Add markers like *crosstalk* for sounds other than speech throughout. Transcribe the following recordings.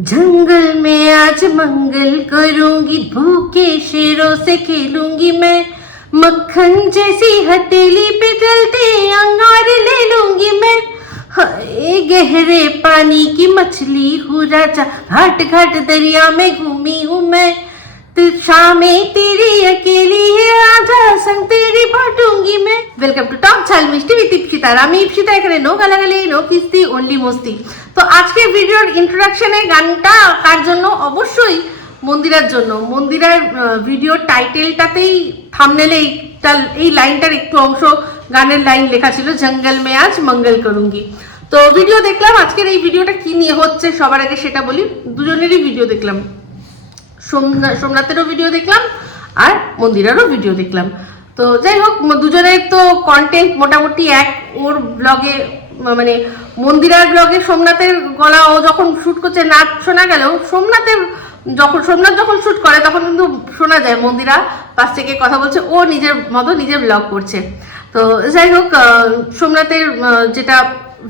जंगल में आज मंगल करूँगी, भूखे शेरों से खेलूँगी मैं। मक्खन जैसी हथेली पे चलते अंगार ले लूँगी मैं। हाय, गहरे पानी की मछली हूँ राजा घाट घाट दरिया में घूमी हूँ मैं। शामें तेरी अकेली है आजा संग तेरी बाटूंगी मैं ওয়েলকাম টু টক ঝাল মিষ্টি উইথ ইপসিতা আর আমি ইপসিতা এখানে নো গালাগালি নো কিস্তি অনলি মস্তি তো আজকে ভিডিওর ইন্ট্রোডাকশনে গানটা কার জন্য অবশ্যই মন্দিরার জন্য মন্দিরার ভিডিওর টাইটেলটাতেই থামনেলে এইটা এই লাইনটার একটু অংশ গানের লাইন লেখা ছিল জঙ্গল মে আজ মঙ্গল করুঙ্গি তো ভিডিও দেখলাম আজকের এই ভিডিওটা কি নিয়ে হচ্ছে সবার আগে সেটা বলি দুজনেরই ভিডিও দেখলাম সোমনা- সোমনাথেরও ভিডিও দেখলাম আর মন্দিরারও ভিডিও দেখলাম। তো যাই হোক দুজনের তো কন্টেন্ট মোটামুটি এক। ওর ব্লগে মানে মন্দিরার ব্লগে সোমনাথের গলা ও যখন শ্যুট করছে, নাচ শোনা গেলেও সোমনাথের যখন সোমনাথ যখন শ্যুট করে, তখন কিন্তু শোনা যায় মন্দিরা পাশ থেকে কথা বলছে, ও নিজের মতো নিজের ব্লগ করছে। তো যাই হোক সোমনাথের যেটা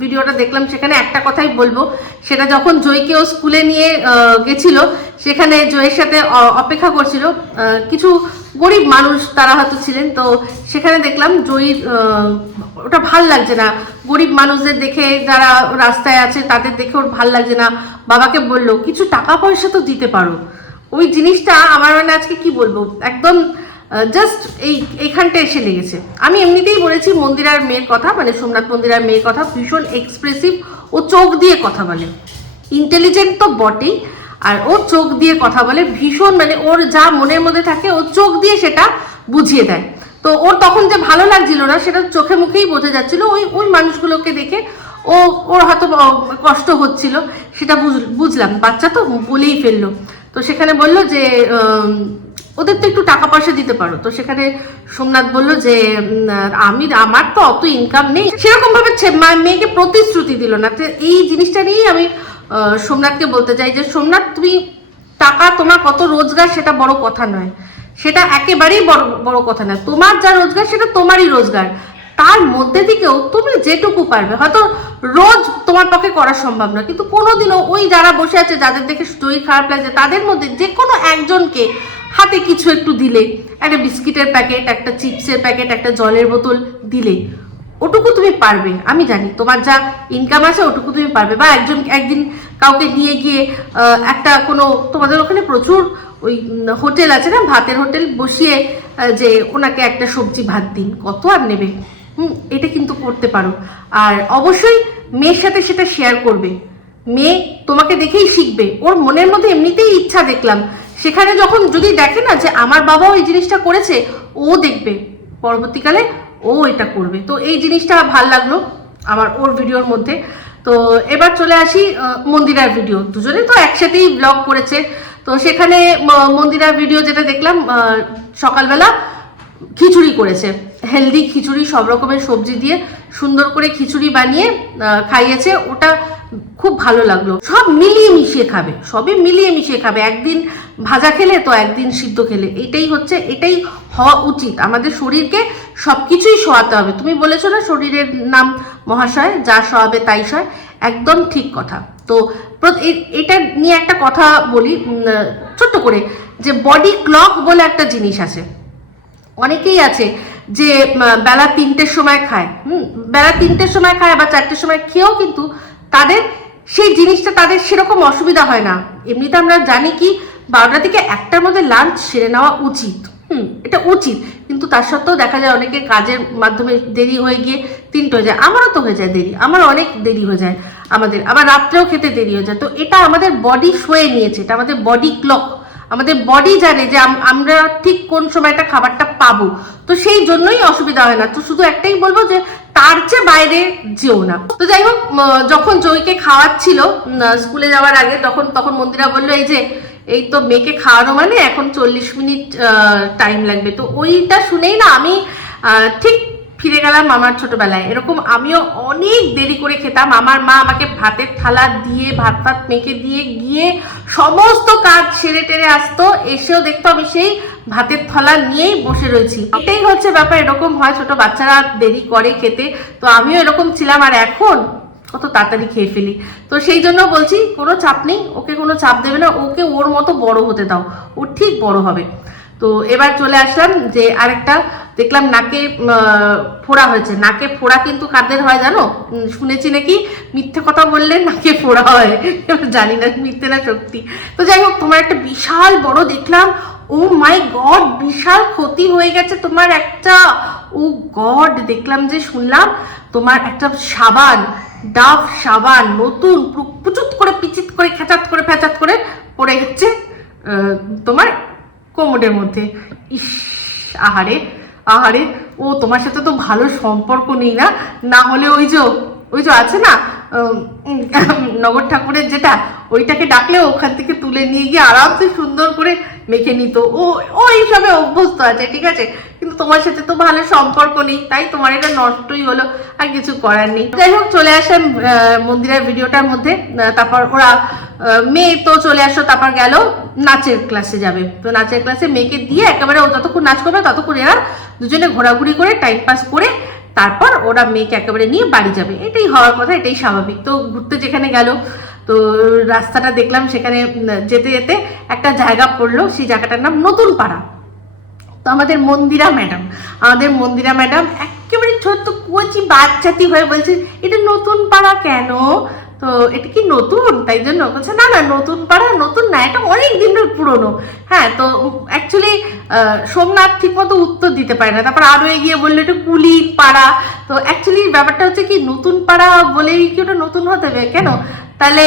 ভিডিওটা দেখলাম, সেখানে একটা কথাই বলব, সেটা যখন জয়কে ও স্কুলে নিয়ে গেছিল সেখানে জয়ের সাথে অপেক্ষা করছিল। কিছু গরিব মানুষ তারা হয়তো ছিলেন, তো সেখানে দেখলাম জয়ীর ওটা ভালো লাগছে না। গরিব মানুষদের দেখে যারা রাস্তায় আছে, তাদের দেখে ওর ভালো লাগছে না। বাবাকে বলল, কিছু টাকা পয়সা তো দিতে পারো। ওই জিনিসটা আমার মানে আজকে কি বলব? একদম জাস্ট এই, এইখানটা এসে লেগেছে। আমি এমনিতেই বলেছি মন্দিরার মেয়ের কথা মানে সোমনাথ মন্দিরার মেয়ের কথা, ভীষণ এক্সপ্রেসিভ ও চোখ দিয়ে কথা বলে। ইন্টেলিজেন্ট তো বটেই আর ও চোখ দিয়ে কথা বলে, ভীষণ মানে ওর যা মনের মধ্যে থাকে, ও চোখ দিয়ে সেটা বুঝিয়ে দেয়। তো ওর তখন যে ভালো লাগছিল না, সেটা চোখে মুখেই বোঝা যাচ্ছিল। ওই ওই মানুষগুলোকে দেখে ও, ওর হয়তো কষ্ট হচ্ছিল, সেটা বুঝ- বুঝলাম। বাচ্চা তো বলেই ফেলল। তো সেখানে বলল যে ওদের তো একটু টাকা পয়সা দিতে পারো। তো সেখানে সোমনাথ বলল যে আমি, আমার তো অত ইনকাম নেই। সেরকম ভাবে মেয়েকে প্রতিশ্রুতি দিল না। এই জিনিসটা নিয়েই আমি সোমনাথকে বলতে চাই যে, সোমনাথ, তুমি টাকা তোমার কত রোজগার সেটা বড় কথা নয়। সেটা একেবারেই বড় বড় কথা নয়। তোমার যা রোজগার, সেটা তোমারই রোজগার। তার মধ্যে থেকেও তুমি যেটুকু পারবে। হয়তো রোজ তোমার পক্ষে করা সম্ভব না কিন্তু কোনোদিনও ওই যারা বসে আছে, যাদের দেখে শরীর খারাপ লাগছে, তাদের মধ্যে যে কোনো একজনকে হাতে কিছু একটু দিলে, একটা বিস্কিটের প্যাকেট, একটা চিপসের প্যাকেট, একটা জলের বোতল দিলে, ওটুকু তুমি পারবে। আমি জানি, তোমার যা ইনকাম আছে, ওটুকু তুমি পারবে। বা একজন, একদিন কাউকে নিয়ে গিয়ে একটা কোনো, তোমাদের ওখানে প্রচুর ওই হোটেল আছে না? ভাতের হোটেল বসিয়ে যে ওনাকে একটা সবজি ভাত দিন। কত আর নেবে? হুম, এটা কিন্তু করতে পারো। আর অবশ্যই মেয়ের সাথে সেটা শেয়ার করবে। মেয়ে তোমাকে দেখেই শিখবে। ওর মনের মধ্যে এমনিতেই ইচ্ছা দেখলাম। সেখানে যখন যদি দেখে না যে আমার বাবাও এই জিনিসটা করেছে, ও দেখবে। পরবর্তীকালে ও এটা করবে। তো এই জিনিসটা ভালো লাগল আমার ওর ভিডিওর মধ্যে। তো এবার চলে আসি মন্দিরার ভিডিও দুজনে তো একসাথেই ব্লগ করেছে। তো সেখানে মন্দিরার ভিডিও যেটা দেখলাম সকালবেলা খিচুড়ি করেছে। হেলদি খিচুড়ি, সব রকমের সবজি দিয়ে সুন্দর করে খিচুড়ি বানিয়ে খাইয়েছে। ওটা খুব ভালো লাগল। সব মিলিয়ে মিশিয়ে খাবে সবই মিলিয়ে মিশিয়ে খাবে। একদিন ভাজা খেলে তো একদিন সিদ্ধ খেলে। এটাই হচ্ছে, এটাই হওয়া উচিত। আমাদের শরীরকে সব কিছুই শোয়াতে হবে। তুমি বলেছ না শরীরের নাম মহাশয়, যা শোয়াবে তাই সয় একদম ঠিক কথা। তো এটা নিয়ে একটা কথা বলি ছোট্ট করে, যে বডি ক্লক বলে একটা জিনিস আছে। অনেকেই আছে যে বেলা তিনটের সময় খায়। হুম, বেলা তিনটের সময় খায় বা চারটের সময় খেয়েও কিন্তু তাদের সেই জিনিসটা তাদের সেরকম অসুবিধা হয় না। এমনিতে আমরা জানি কি, বারোটা থেকে একটার মধ্যে লাঞ্চ সেরে নেওয়া উচিত। হুম, এটা উচিত। কিন্তু তার সত্ত্বেও দেখা যায় অনেকে কাজের মাধ্যমে দেরি হয়ে গিয়ে তিনটে হয়ে যায়। আমারও তো হয়ে যায় দেরি। আমার অনেক দেরি হয়ে যায়। আমাদের আবার রাত্রেও খেতে দেরি হয়ে যায়। তো এটা আমাদের বডি শোয়ে নিয়েছে। এটা আমাদের বডি ক্লক আমাদের বডি জানে যে আমরা ঠিক কোন সময়টা খাবারটা পাবো। তো সেই জন্যই অসুবিধা হয় না। তো শুধু একটাই বলব যে, তার চেয়ে বাইরে যেও না। তো যাই হোক যখন জয়কে খাওয়াচ্ছিল স্কুলে যাওয়ার আগে, তখন তখন মন্দিরা বলল, এই যে, এই তো মেয়েকে খাওয়ানো মানে এখন চল্লিশ মিনিট টাইম লাগবে। তো ওইটা শুনেই না আমি ঠিক ফিরে গেলাম আমার ছোটবেলায়। এরকম আমিও অনেক দেরি করে খেতাম। আমার মা আমাকে ভাতের থালা দিয়ে, ভাত ভাত মেখে দিয়ে গিয়ে সমস্ত কাজ সেরে টেরে আসতো। এসেও দেখতো আমি সেই ভাতের থলা নিয়েই বসে রয়েছি। এটাই হচ্ছে ব্যাপার, এরকম হয় ছোট বাচ্চারা দেরি করে খেতে। তো আমিও এরকম ছিলাম আর এখন কত তাড়াতাড়ি খেয়ে ফেলি। তো সেই জন্য বলছি, কোনো চাপ নেই, ওকে কোনো চাপ দেবে না, ওকে ওর মতো বড় হতে দাও। ও ঠিক বড় হবে। তো এবার চলে আসলাম যে আরেকটা, দেখলাম নাকে ফোড়া হয়েছে। নাকে ফোড়া কিন্তু কাদের হয় জানো? শুনেছি নাকি? মিথ্যে কথা বললে নাকে ফোড়া হয়। জানি না মিথ্যে না সত্যি। তো যাই হোক, তোমার একটা বিশাল বড় দেখলাম। ও মাই গড, বিশাল ক্ষতি হয়ে গেছে তোমার একটা। ও গড, দেখলাম যে শুনলাম তোমার একটা সাবান ডাভ সাবান, নতুন পুচুত করে, পিচিত করে, খেচাত করে, ফেচাত করে পড়ে গেছে। তোমার কোমরের মধ্যে। ইস, আহারে আহারে, ও তোমার সাথে তো ভালো সম্পর্ক নেই না? না হলে ওই যে ওই যে আছে না *laughs* নগর ঠাকুরের যেটা, ওইটাকে ডাকলে ওখান থেকে তুলে নিয়ে গিয়ে আরামসে সুন্দর করে মেখে নিত ও ও এইসবে অভ্যস্ত আছে ঠিক আছে? কিন্তু তোমার সাথে তো ভালো সম্পর্ক নেই তাই তোমার এটা নষ্টই হলো আর কিছু করার নেই। যাই হোক চলে আহ, মন্দিরের ভিডিওটার মধ্যে। তারপর ওরা মেয়ে তো চলে আসো তারপর গেল নাচের ক্লাসে যাবে। তো নাচের ক্লাসে মেয়েকে দিয়ে একেবারে ও যতক্ষণ নাচ করবে ততক্ষণ এরা দুজনে ঘোরাঘুরি করে টাইম পাস করে তারপর ওরা মেয়েকে একেবারে নিয়ে বাড়ি যাবে। এটাই হওয়ার কথা এটাই স্বাভাবিক। তো ঘুরতে যেখানে গেল তো রাস্তাটা দেখলাম, সেখানে যেতে যেতে একটা জায়গা পড়ল, সেই জায়গাটার নাম নতুন পাড়া তো আমাদের মন্দিরা ম্যাডাম, আমাদের মন্দিরা ম্যাডাম একেবারে ছোট্ট কুচি বাচ্চাতি হয়ে বলছে, এটা নতুন পাড়া কেন? তো এটা কি নতুন? তাই জন্য বলছে, না না নতুন পাড়া নতুন না, এটা অনেক দিনের পুরনো। হ্যাঁ তো অ্যাকচুয়ালি সোমনাথ ঠিকমতো উত্তর দিতে পারে না, তারপর আরও এগিয়ে বলল, এটা কুলি পাড়া তো অ্যাকচুয়ালি ব্যাপারটা হচ্ছে কি নতুন পাড়া বলেই কি ওটা নতুন হতে হবে কেন? তাহলে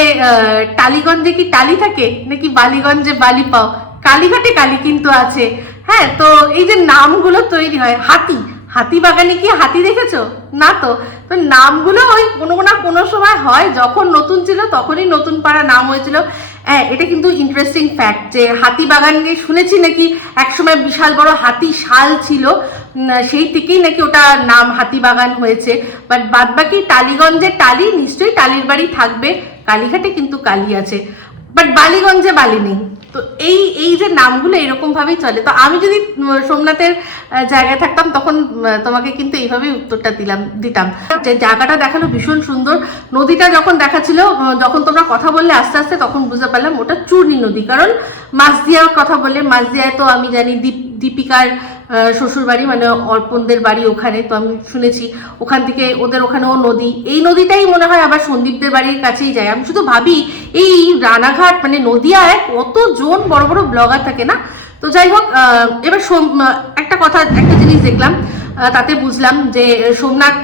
টালিগঞ্জে কি টালি থাকে? নাকি বালিগঞ্জে বালি পাও? কালীঘাটে কালী কিন্তু আছে। হ্যাঁ তো এই যে নামগুলো তৈরি হয়, হাতি। হাতি বাগানে কি হাতি দেখেছ? না তো। তো নামগুলো ওই কোনো না কোনো সময় হয়, যখন নতুন ছিল তখনই নতুন পাড়া নাম হয়েছিল। হ্যাঁ এটা কিন্তু ইন্টারেস্টিং ফ্যাক্ট যে হাতি বাগান শুনেছি নাকি একসময় বিশাল বড় হাতি শাল ছিল। সেই থেকেই নাকি ওটা নাম হাতি বাগান হয়েছে। বাট বাদ বাকি টালিগঞ্জে টালি নিশ্চয়ই টালির বাড়ি থাকবে। কালীঘাটে কিন্তু কালী আছে বাট বালিগঞ্জে বালি নেই। তো এই এই যে নামগুলো এরকম ভাবেই চলে। তো আমি যদি সোমনাথের জায়গায় থাকতাম, তখন তোমাকে কিন্তু এইভাবেই উত্তরটা দিলাম, দিতাম। যে জায়গাটা দেখাল ভীষণ সুন্দর। নদীটা যখন দেখাচ্ছিল যখন তোমরা কথা বললে আস্তে আস্তে, তখন বুঝতে পারলাম ওটা চূর্ণি নদী। কারণ মাছদিয়ার কথা বললে মাছদিয়ায় তো আমি জানি দীপ, দীপিকার শ্বশুর বাড়ি মানে অর্পণদের বাড়ি ওখানে। তো আমি শুনেছি, ওখান থেকে ওদের ওখানেও নদী। এই নদীটাই মনে হয় আবার সন্দীপদের বাড়ির কাছেই যায়। আমি শুধু ভাবি, এই রানাঘাট মানে নদিয়ায় কতজন বড় বড় ব্লগার থাকে না? তো যাই হোক এবার একটা কথা, একটা জিনিস দেখলাম। তাতে বুঝলাম যে সোমনাথ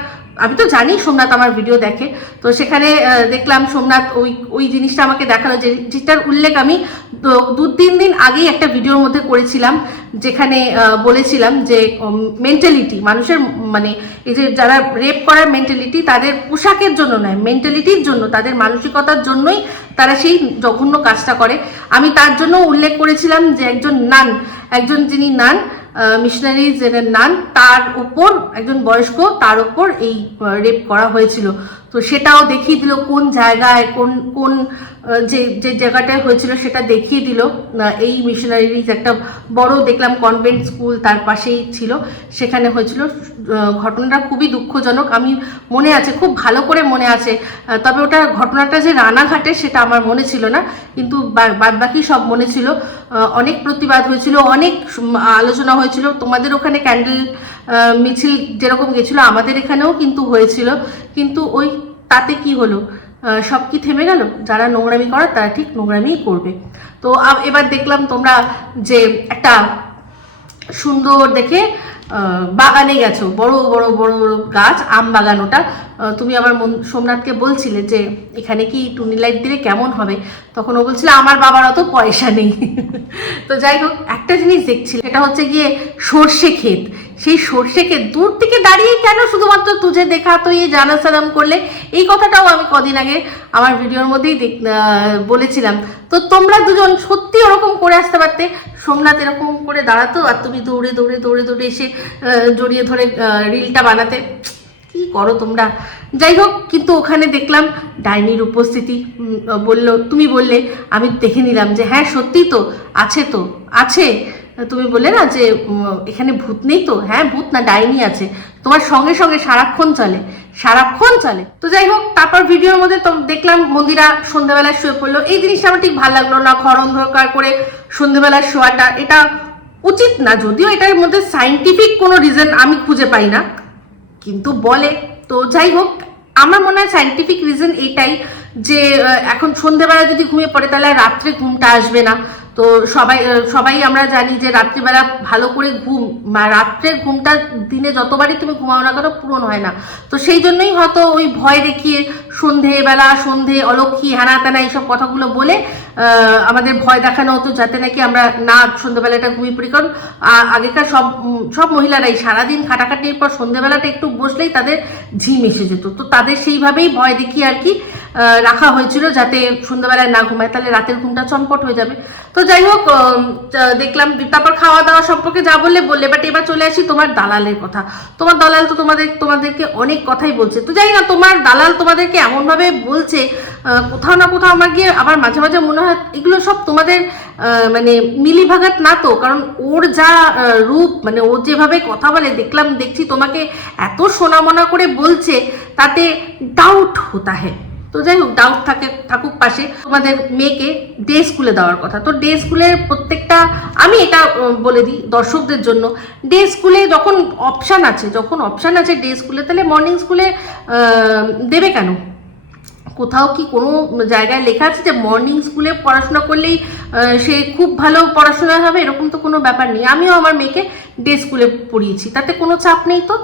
আমি তো জানি সোমনাথ আমার ভিডিও দেখে। তো সেখানে দেখলাম সোমনাথ ওই ওই জিনিসটা আমাকে দেখাল যে যেটার উল্লেখ আমি দু- তিন দিন আগেই একটা ভিডিওর মধ্যে করেছিলাম, যেখানে বলেছিলাম যে মেন্টালিটি মানুষের মানে এই যে যারা রেপ করার মেন্টালিটি তাদের পোশাকের জন্য নয় মেন্টালিটির জন্য, তাদের মানসিকতার জন্যই তারা সেই জঘন্য কাজটা করে। আমি তার জন্য উল্লেখ করেছিলাম যে একজন নান, একজন যিনি নান মিশনারি জেনের নান, তার উপর একজন বয়স্ক, তার উপর এই রেপ করা হয়েছিল। তো সেটাও দেখিয়ে দিল কোন জায়গায়, কোন কোন যে যে জায়গাটায় হয়েছিল সেটা দেখিয়ে দিল। এই মিশনারিজ একটা বড় দেখলাম কনভেন্ট স্কুল তার পাশেই ছিল। সেখানে হয়েছিল। ঘটনাটা খুবই দুঃখজনক। আমি মনে আছে, খুব ভালো করে মনে আছে। তবে ওটা ঘটনাটা যে রানাঘাটে সেটা আমার মনে ছিল না। কিন্তু বাদ বাকি সব মনে ছিল। অনেক প্রতিবাদ হয়েছিল, অনেক আলোচনা হয়েছিল। তোমাদের ওখানে ক্যান্ডেল মিছিল যেরকম গেছিল, আমাদের এখানেও কিন্তু হয়েছিল। কিন্তু ওই তাতে কি হলো? সব কি থেমে গেল। যারা নোংরামি করার তারা ঠিক নোংরামিই করবে। তো এবার দেখলাম তোমরা যে একটা সুন্দর দেখে বাগানে গেছো। বড় বড় বড় বড় গাছ, আম বাগান ওটা। তুমি আবার মন- সোমনাথকে বলছিলে যে, এখানে কি টুনি লাইট দিলে কেমন হবে? তখন ও বলছিল, আমার বাবার অত পয়সা নেই। *laughs* তো যাই হোক, একটা জিনিস দেখছিল এটা হচ্ছে গিয়ে সর্ষে ক্ষেত। সেই সর্ষে ক্ষেত দূর থেকে দাঁড়িয়ে কেন শুধুমাত্র তুঝে দেখা তো ইয়ে জানা সালাম করলে? এই কথাটাও আমি কদিন আগে আমার ভিডিওর মধ্যেই বলেছিলাম। তো তোমরা দুজন সত্যি ওরকম করে আসতে পারতে? সোমনাথ এরকম করে দাঁড়াতো, আর তুমি দৌড়ে দৌড়ে দৌড়ে দৌড়ে এসে জড়িয়ে ধরে রিলটা বানাতে। কি করো তোমরা? যাই হোক, কিন্তু ওখানে দেখলাম ডাইনির উপস্থিতি বলল, তুমি বললে, আমি দেখে নিলাম যে হ্যাঁ সত্যি তো, আছে তো, আছে। তুমি বললে না যে এখানে ভূত নেই তো? হ্যাঁ ভূত না, ডাইনি আছে। তোমার সঙ্গে সঙ্গে সারাক্ষণ চলে সারাক্ষণ চলে। তো যাই হোক, তারপর ভিডিওর মধ্যে তো দেখলাম মন্দিরা সন্ধ্যাবেলায় শুয়ে পড়ল। এই জিনিসটা আমার ঠিক ভালো লাগল না, ঘর অন্ধকার করে সন্ধ্যাবেলায় শোয়াটা। এটা উচিত না, যদিও এটার মধ্যে সাইন্টিফিক কোনো রিজন আমি খুঁজে পাই না। কিন্তু বলে। তো যাই হোক, আমার মনে হয় সাইন্টিফিক রিজন এটাই যে এখন সন্ধেবেলা যদি ঘুমিয়ে পড়ে, তাহলে রাত্রে ঘুমটা আসবে না। তো সবাই সবাই আমরা জানি যে রাত্রিবেলা ভালো করে ঘুম রাত্রের ঘুমটা দিনে যতবারই তুমি ঘুমাও না কেন পূরণ হয় না। তো সেই জন্যই হয়তো ওই ভয় দেখিয়ে সন্ধেবেলা সন্ধে, অলক্ষী হ্যানা ত্যানা এইসব কথাগুলো বলে আমাদের ভয় দেখানো হতো যাতে নাকি আমরা না সন্ধেবেলাটা ঘুমিয়ে পড়ি। কারণ আগেকার সব সব মহিলারাই সারাদিন খাটাখাটির পর সন্ধেবেলাটা একটু বসলেই তাদের ঝিম এসে যেত। তো তাদের সেইভাবেই ভয় দেখিয়ে আর কি রাখা হয়েছিল যাতে সন্ধ্যাবেলায় না ঘুমায়, তাহলে রাতের ঘুমটা চম্পট হয়ে যাবে। তো যাই হোক দেখলাম, তারপর খাওয়া দাওয়া সম্পর্কে যা বললে বললে বাট এবার চলে আসি তোমার দালালের কথা। তোমার দালাল তো তোমাদের, তোমাদেরকে অনেক কথাই বলছে। তো যাই না তোমার দালাল তোমাদেরকে এমনভাবে বলছে কোথাও না কোথাও আমার গিয়ে আবার মাঝে মাঝে মনে হয় এগুলো সব তোমাদের মানে মিলিভাগাত না তো? কারণ ওর যা রূপ মানে ও যেভাবে কথা বলে, দেখলাম, দেখছি তোমাকে এত সোনামনা করে বলছে, তাতে ডাউট হতা হ্যাঁ তো যাই হোক ডাউট থাকে, থাকুক পাশে। তোমাদের মেয়েকে ডে স্কুলে দেওয়ার কথা। তো ডে স্কুলে প্রত্যেকটা, আমি এটা বলে দিই দর্শকদের জন্য। ডে স্কুলে যখন অপশান আছে, যখন অপশান আছে ডে স্কুলে তাহলে মর্নিং স্কুলে দেবে কেন? কোথাও কি কোনো জায়গায় লেখা আছে যে মর্নিং স্কুলে পড়াশোনা করলেই সে খুব ভালো পড়াশোনা হবে? এরকম তো কোনো ব্যাপার নেই। আমিও আমার মেয়েকে ডে স্কুলে পড়িয়েছি। তাতে কোনো চাপ নেই তো।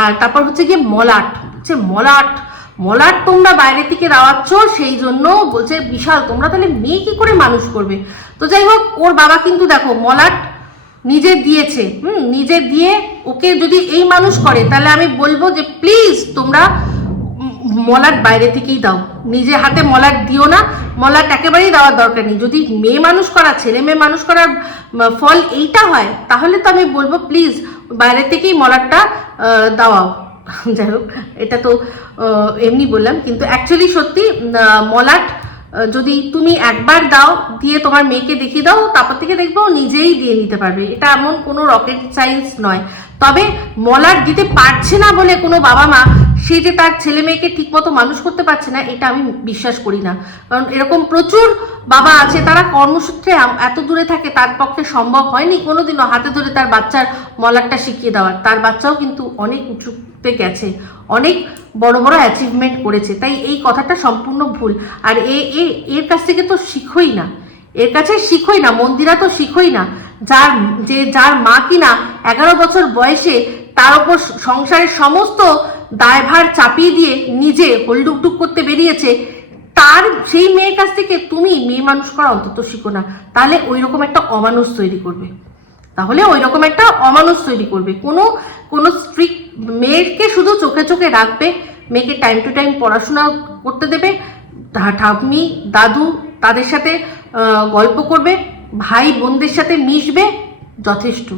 আর তারপর হচ্ছে গিয়ে মলাট। হচ্ছে মলাট মলাট তোমরা বাইরে থেকে দাওয়াচ্ছ সেই জন্য বলছে, বিশাল, তোমরা তাহলে মেয়ে কি করে মানুষ করবে? তো যাই হোক, ওর বাবা কিন্তু দেখো, মলাট নিজে দিয়েছে, হুম, নিজে দিয়ে ওকে যদি এই মানুষ করে, তাহলে আমি বলব যে, প্লিজ, তোমরা মলাট বাইরে থেকেই দাও। নিজে হাতে মলাট দিও না, মলাট একেবারেই দেওয়ার দরকার নেই। যদি মেয়ে মানুষ করা, ছেলে মেয়ে মানুষ করার ফল এইটা হয়, তাহলে তো আমি বলব, প্লিজ, বাইরে থেকেই মলাটটা দেওয়াও *laughs* যাই হোক, এটা তো এমনি বললাম, কিন্তু অ্যাকচুয়ালি সত্যি মলাট যদি তুমি একবার দাও, দিয়ে তোমার মেয়েকে দেখিয়ে দাও, তারপর থেকে দেখব নিজেই দিয়ে নিতে পারবে। এটা এমন কোনো রকেট সায়েন্স নয়। তবে মলার দিতে পারছে না বলে কোনো বাবা মা সে যে তার ছেলে মেয়েকে ঠিকমতো মানুষ করতে পারছে না, এটা আমি বিশ্বাস করি না। কারণ এরকম প্রচুর বাবা আছে, তারা কর্মসূত্রে এত দূরে থাকে, তার পক্ষে সম্ভব হয়নি কোনোদিনও হাতে ধরে তার বাচ্চার মলারটা শিখিয়ে দেওয়ার। তার বাচ্চাও কিন্তু অনেক উঁচুতে গেছে, অনেক বড় বড় অ্যাচিভমেন্ট করেছে। তাই এই কথাটা সম্পূর্ণ ভুল। আর এ, এ- এর কাছ থেকে তো শিখোই না। এর কাছে শিখোই না, মন্দিরা তো শিখোই না। যার, যে যার মা কিনা এগারো বছর বয়সে তার ওপর সংসারের সমস্ত দায়ভার চাপিয়ে দিয়ে নিজে হলডুকডুক করতে বেরিয়েছে, তার সেই মেয়ের কাছ থেকে তুমি মেয়ে মানুষ করা অন্তত শিখো না। তাহলে ওই রকম একটা অমানুষ তৈরি করবে। তাহলে ওই রকম একটা অমানুষ তৈরি করবে। কোনো কোনো স্ট্রিক্ট মেয়েকে শুধু চোখে চোখে রাখবে, মেয়েকে টাইম টু টাইম পড়াশোনা করতে দেবে। ঠা- ঠাম্মি, দাদু, তাদের সাথে গল্প করবে, ভাই বোনদের সাথে মিশবে, যথেষ্ট।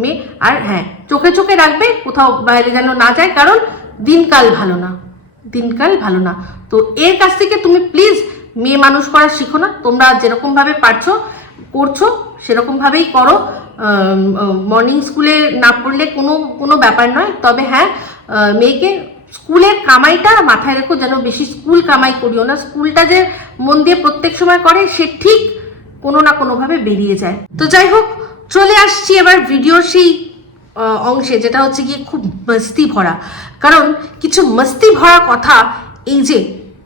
মেয়ে আর হ্যাঁ চোখে চোখে রাখবে, কোথাও বাইরে যেন না যায়, কারণ দিনকাল ভালো না। দিনকাল ভালো না। তো এর কাছ থেকে তুমি প্লিজ মেয়ে মানুষ করা শিখো না। তোমরা যেরকমভাবে পারছ, করছ, সেরকমভাবেই করো। মর্নিং স্কুলে না পড়লে কোনো কোনো ব্যাপার নয়। তবে হ্যাঁ মেয়েকে স্কুলের কামাইটা মাথায় রেখো, যেন বেশি স্কুল কামাই করিও না। স্কুলটা যে মন দিয়ে প্রত্যেক সময় করে, সে ঠিক কোনো না কোনোভাবে বেরিয়ে যায়। তো যাই হোক, চলে আসছি এবার ভিডিওর সেই অংশে, যেটা হচ্ছে গিয়ে খুব মস্তি ভরা। কারণ কিছু মস্তি ভরা কথা এই যে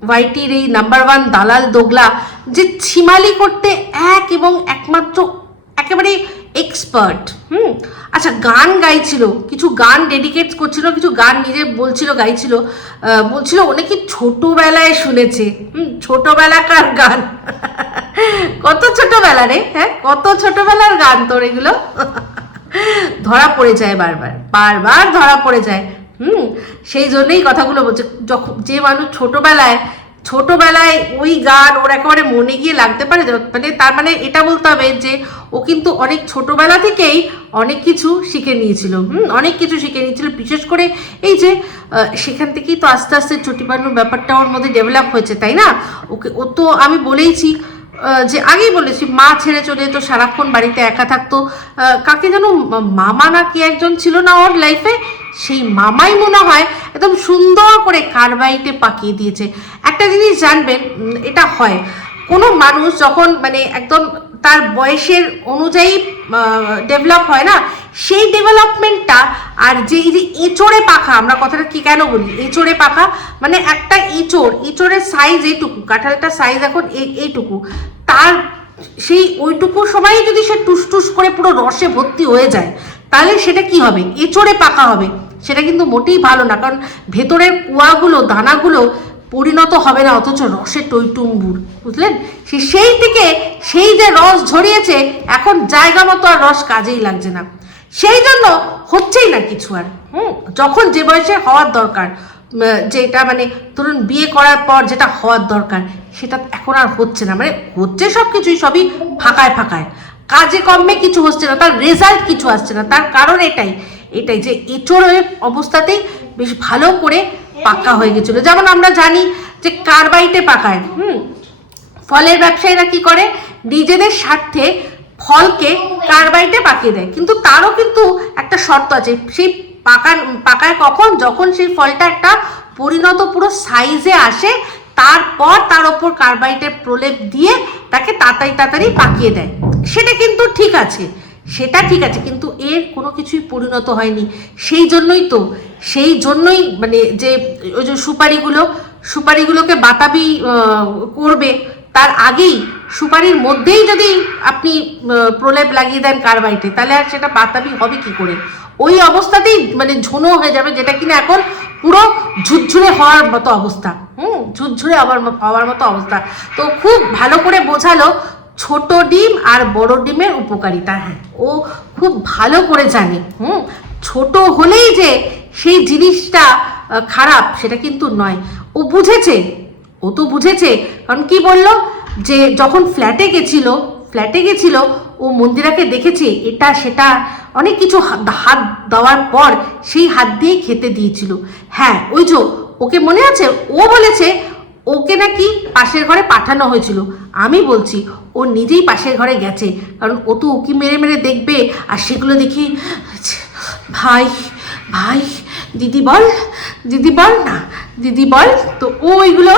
ওয়াইটির এই নাম্বার ওয়ান দালাল দোগলা, যে ছিমালি করতে এক এবং একমাত্র একেবারে এক্সপার্ট হুম আচ্ছা গান গাইছিল, কিছু গান ডেডিকেট করছিল, কিছু গান নিজে বলছিল, গাইছিল বলছিল অনেকে ছোটবেলায় শুনেছে। হুম, ছোটবেলাকার গান। কত ছোটবেলা রে হ্যাঁ? কত ছোটবেলার গান তোর এগুলো? ধরা পড়ে যায় বারবার বারবার ধরা পড়ে যায়। হুম, সেই জন্যই কথাগুলো বলছে, যখন যে মানুষ ছোটবেলায় ছোটবেলায় ওই গান ওর একেবারে মনে গিয়ে লাগতে পারে মানে তার মানে এটা বলতে হবে যে ও কিন্তু অনেক ছোটবেলা থেকেই অনেক কিছু শিখে নিয়েছিল, হুম, অনেক কিছু শিখে নিয়েছিল। বিশেষ করে এই যে সেখান থেকেই তো আস্তে আস্তে চটি বানানোর ব্যাপারটা ওর মধ্যে ডেভেলপ হয়েছে, তাই না? ওকে, ও তো আমি বলেইছি যে আগেই বলেছি, মা ছেড়ে চলে যেত, সারাক্ষণ বাড়িতে একা থাকতো। কাকে যেন মামা না কি একজন ছিল না ওর লাইফে সেই মামাই মনে হয় একদম সুন্দর করে কারবাইটে পাকিয়ে দিয়েছে। একটা জিনিস জানবেন এটা হয়, কোনো মানুষ যখন মানে একদম তার বয়সের অনুযায়ী ডেভেলপ হয় না, সেই ডেভেলপমেন্টটা আর যে এই যে এঁচড়ে পাখা, আমরা কথাটা কি কেন বলি? এঁচড়ে পাখা মানে একটা এঁচড়, এঁচড়ের সাইজ এইটুকু, কাঁঠালটার সাইজ এখন এই- এইটুকু। তার সেই ওইটুকু সময় যদি সে টুস টুস করে পুরো রসে ভর্তি হয়ে যায়, তাহলে সেটা কি হবে? এঁচড়ে পাকা হবে। সেটা কিন্তু মোটেই ভালো না, কারণ ভেতরের কুয়াগুলো, দানাগুলো পরিণত হবে না, অথচ রসে টইটুম্বুর, বুঝলেন? সেই থেকে সেই যে রস ঝরিয়েছে, এখন জায়গা মতো আর রস কাজেই লাগছে না। সেই জন্য হচ্ছেই না কিছু আর, হুম? যখন যে বয়সে হওয়ার দরকার যেটা মানে ধরুন বিয়ে করার পর যেটা হওয়ার দরকার, সেটা এখন আর হচ্ছে না। মানে হচ্ছে সব কিছুই সবই ফাঁকায় ফাঁকায়। কাজে কমে কিছু হচ্ছে না, তার রেজাল্ট কিছু আসছে না, তার কারণ এটাই। এটাই যে এঁচড়ের অবস্থাতেই বেশ ভালো করে পাকা হয়ে গেছিল। যেমন আমরা জানি যে কার্বাইটে পাকায়, হুম? ফলের ব্যবসায়ীরা কি করে? নিজেদের স্বার্থে ফলকে কার্বাইটে পাকিয়ে দেয়। কিন্তু তারও কিন্তু একটা শর্ত আছে, সেই পাকা পাকায় কখন? যখন সেই ফলটা একটা পরিণত পুরো সাইজে আসে, তারপর তার ওপর কার্বাইটের প্রলেপ দিয়ে তাকে তাড়াতাড়ি তাড়াতাড়ি পাকিয়ে দেয়। সেটা কিন্তু ঠিক আছে। সেটা ঠিক আছে, কিন্তু এর কোনো কিছুই পরিণত হয়নি। সেই জন্যই তো, সেই জন্যই মানে যে, ওই যে সুপারিগুলো, সুপারিগুলোকে বাতাবি করবে, তার আগেই সুপারির মধ্যেই যদি আপনি প্রলেপ লাগিয়ে দেন কার্বাইটে, তাহলে আর সেটা বাতাবি হবে কি করে? ওই অবস্থাতেই মানে ঝুনো হয়ে যাবে, যেটা কিনা এখন পুরো ঝুরঝুরে হওয়ার মতো অবস্থা। হুম, ঝুরঝুরে হওয়ার হওয়ার মতো অবস্থা। তো খুব ভালো করে বোঝালো ছোট ডিম আর বড় ডিমের উপকারিতা হ্যাঁ। ও খুব ভালো করে জানে, হুম। ছোট হলেই যে সেই জিনিসটা খারাপ, সেটা কিন্তু নয়। ও বুঝেছে, ও তো বুঝেছে। কারণ কি বলল? যে যখন ফ্ল্যাটে গেছিল ফ্ল্যাটে গেছিল, ও মন্দিরাকে দেখেছে, এটা, সেটা, অনেক কিছু হাত দেওয়ার পর সেই হাত দিয়ে খেতে দিয়েছিল। হ্যাঁ ওই যে ওকে মনে আছে? ও বলেছে, ওকে নাকি পাশের ঘরে পাঠানো হয়েছিল। আমি বলছি ও নিজেই পাশের ঘরে গেছে। কারণ ও তো উকি মেরে মেরে দেখবে, আর সেগুলো দেখি ভাই ভাই, দিদি বল দিদি বল না, দিদি বল। তো ও ওইগুলো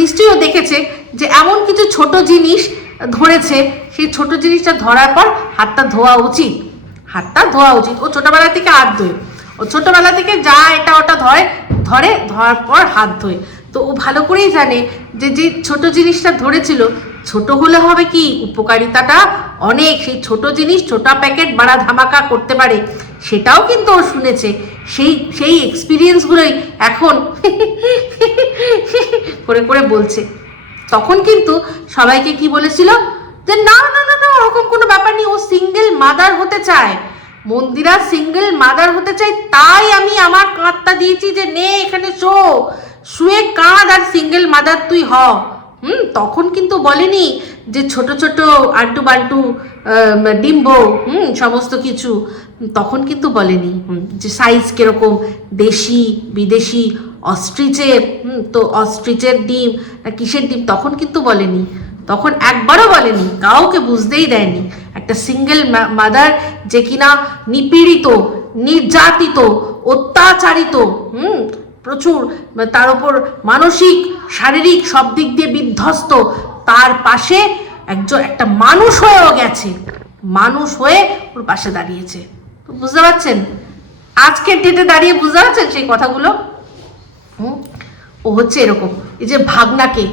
নিশ্চয়ই ও দেখেছে যে এমন কিছু ছোট জিনিস ধরেছে। সেই ছোট জিনিসটা ধরার পর হাতটা ধোয়া উচিত। হাতটা ধোয়া উচিত। ও ছোটবেলা থেকে হাত ধোয়। ও ছোটবেলা থেকে যা এটা ওটা ধরে ধরে ধরার পর হাত ধোয়। তো ও ভালো করেই জানে যে যে ছোট জিনিসটা ধরেছিল ছোট হলে হবে কি? উপকারিতাটা অনেক। সেই ছোট জিনিস, ছোটা প্যাকেট বাড়া ধামাকা করতে পারে। সেটাও কিন্তু ও শুনেছে। সেই সেই এক্সপিরিয়েন্সগুলোই এখন *laughs* করে করে বলছে। তখন কিন্তু সবাইকে কি বলেছিল? যে না না না না, ওরকম কোনো ব্যাপার নেই। ও সিঙ্গেল মাদার হতে চায়। মন্দিরা সিঙ্গেল মাদার হতে চাই তাই আমি আমার কাঁধটা দিয়েছি যে নে, এখানে শো। শুয়ে কাঁধ আর সিঙ্গেল মাদার তুই হ। হুম, তখন কিন্তু বলেনি যে ছোট ছোট আন্টু বান্টু ডিম্ব, হুম, সমস্ত কিছু। তখন কিন্তু বলেনি যে সাইজ কীরকম, দেশি, বিদেশি অস্ট্রিচের হুম, তো অস্ট্রিচের ডিম, না কিসের ডিম, তখন কিন্তু বলেনি। তখন একবারও বলেনি, কাউকে বুঝতেই দেয়নি। একটা সিঙ্গেল মাদার যে কিনা নিপীড়িত, নির্যাতিত, অত্যাচারিত, হুম প্রচুর তার উপর মানসিক, শারীরিক সব দিক দিয়ে বিধ্বস্ত, তার পাশে একজন, একটা মানুষ হয়েও গেছে। মানুষ হয়ে ওর পাশে দাঁড়িয়েছে। বুঝতে পারছেন? আজকের ডেটে দাঁড়িয়ে বুঝতে পারছেন সেই কথাগুলো? ও হচ্ছে এরকম। এই যে ভাগনাকে,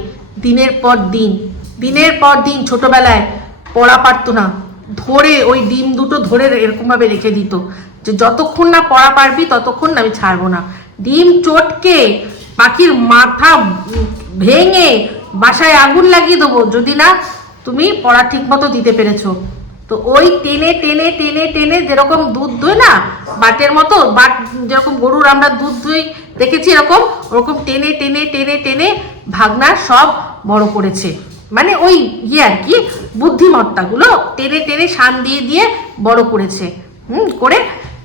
দিনের পর দিন, দিনের পর দিন ছোটবেলায় পড়া পারতো না, ধরে ওই ডিম দুটো ধরে এরকমভাবে রেখে দিত যে, যতক্ষণ না পড়া পারবি, ততক্ষণ না আমি ছাড়বো না। ডিম চটকে, পাখির মাথা ভেঙে বাসায় আগুন লাগিয়ে দেবো, যদি না তুমি পড়া ঠিক মতো দিতে পেরেছ। তো ওই টেনে টেনে টেনে টেনে যেরকম দুধ দই না, বাটের মতো, বাট যেরকম গরুর আমরা দুধ দই দেখেছি এরকম, ওরকম টেনে টেনে টেনে টেনে ভাগনা সব বড় করেছে। মানে ওই ইয়ে আর কি, বুদ্ধিমত্তাগুলো টেনে টেনে শান দিয়ে দিয়ে বড় করেছে। হুম, করে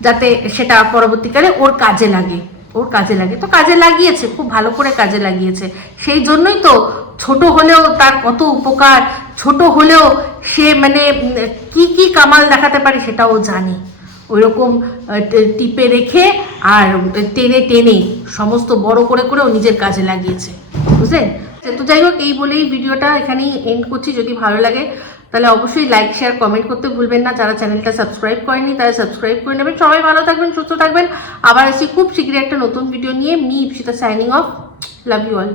যাতে সেটা পরবর্তীকালে ওর কাজে লাগে। ওর কাজে লাগে তো কাজে লাগিয়েছে, খুব ভালো করে কাজে লাগিয়েছে। সেই জন্যই তো ছোট হলেও তার কত উপকার, ছোট হলেও সে মানে কি কি কামাল দেখাতে পারে সেটাও জানে। ওইরকম টিপে রেখে আর টেনে টেনে সমস্ত বড় করে করে ও নিজের কাজে লাগিয়েছে। বুঝলেন? তো যাই হোক, এই বলেই ভিডিওটা এখানেই এন্ড করছি। যদি ভালো লাগে তাহলে অবশ্যই লাইক শেয়ার কমেন্ট করতে ভুলবেন না। যারা চ্যানেলটা সাবস্ক্রাইব করেনি তারা সাবস্ক্রাইব করে নেবেন। সবাই ভালো থাকবেন, সুস্থ থাকবেন। আবার আসি খুব শীঘ্রই একটা নতুন ভিডিও নিয়ে। Me, Ipsita signing off love you all